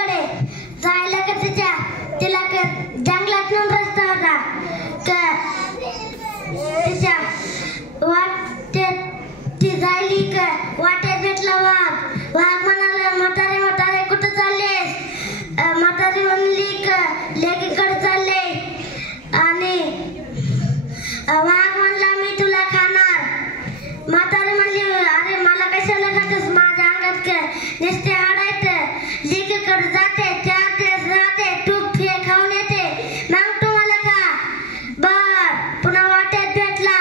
लेकीकडे जायला का तिला जंगलात नेऊन रस्ता होता तिच्या ती जायली का वाटेत भेटला वाघ म्हणाला म्हातारे कुठं चाललेस? म्हातारी म्हणली का लेकीकडे चालले आणि वाघ म्हणला मी तुला खाणार. म्हातारी म्हणली अरे मला कशाला खातेस? माझ्या अंगात नुसते हाड आहेत. लेकीकडे जाते 4 दिवस राहते तूप खाऊन येते मग तू मला खा. बर पुन्हा वाटेत भेटला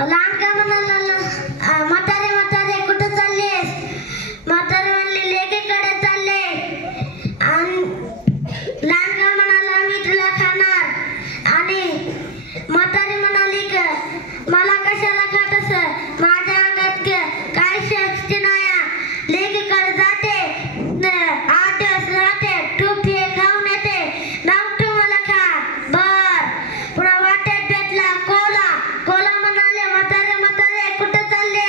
लांडगा म्हणाला म्हातारे कुठं चाललेस? म्हातारे म्हणले लेकीकडे चालले आणि लांडगा म्हणाला मी तुला खाणार आणि म्हातारी म्हणाली का मला कशाला खातस? माझ्या अंगात काय शक्ती नाही. लेकीकडे जाते 8 दिवस राहते तूप खाऊन येते मग तू मला खा. बर पुन्हा वाटेत भेटला कोला म्हणाले म्हातारे कुठं चालले?